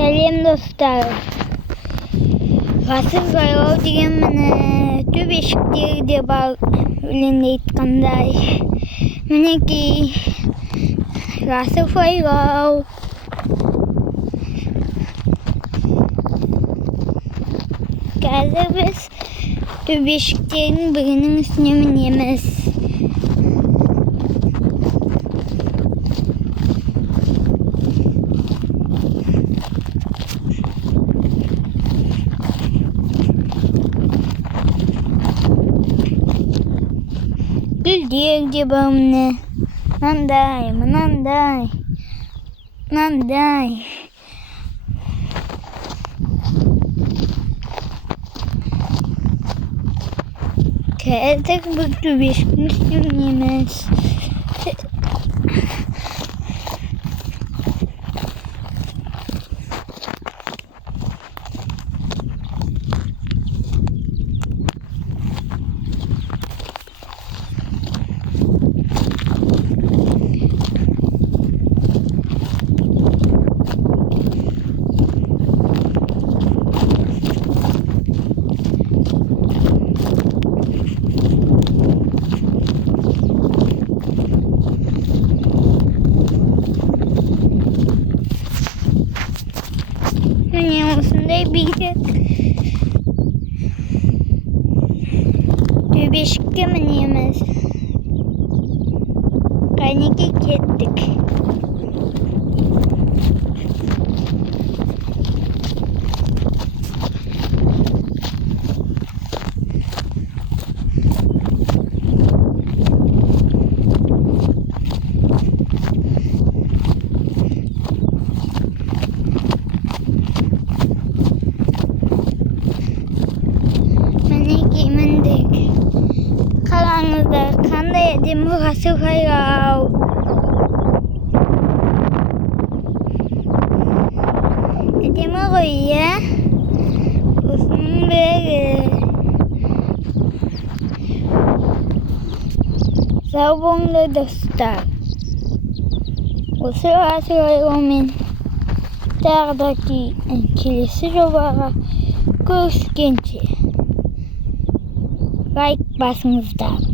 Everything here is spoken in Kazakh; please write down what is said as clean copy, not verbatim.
Сәлем достар. Ғасыр жайлау деген міне төбешіктер де бар өлеңде айтқандай. Мінекей ғасыр жайлау. Қазір біз төбешіктердің бірінің үстіне мінеміз. Гүлдер де бар міне. Мынандай. Қазір біз төбешіктің үстіне мінеміз. Міне осындай биік төбешікке мінеміз. Қайнекей кеттік. Қараңыздар, қандай әдемі ғасыр жайлау. Әдемі ғой, иә? Осының бәрі. Сау болыңдар достар. Осы ғасыр жайлаумен тағы да келесі жобаға көріскенше лайк басыңыздар.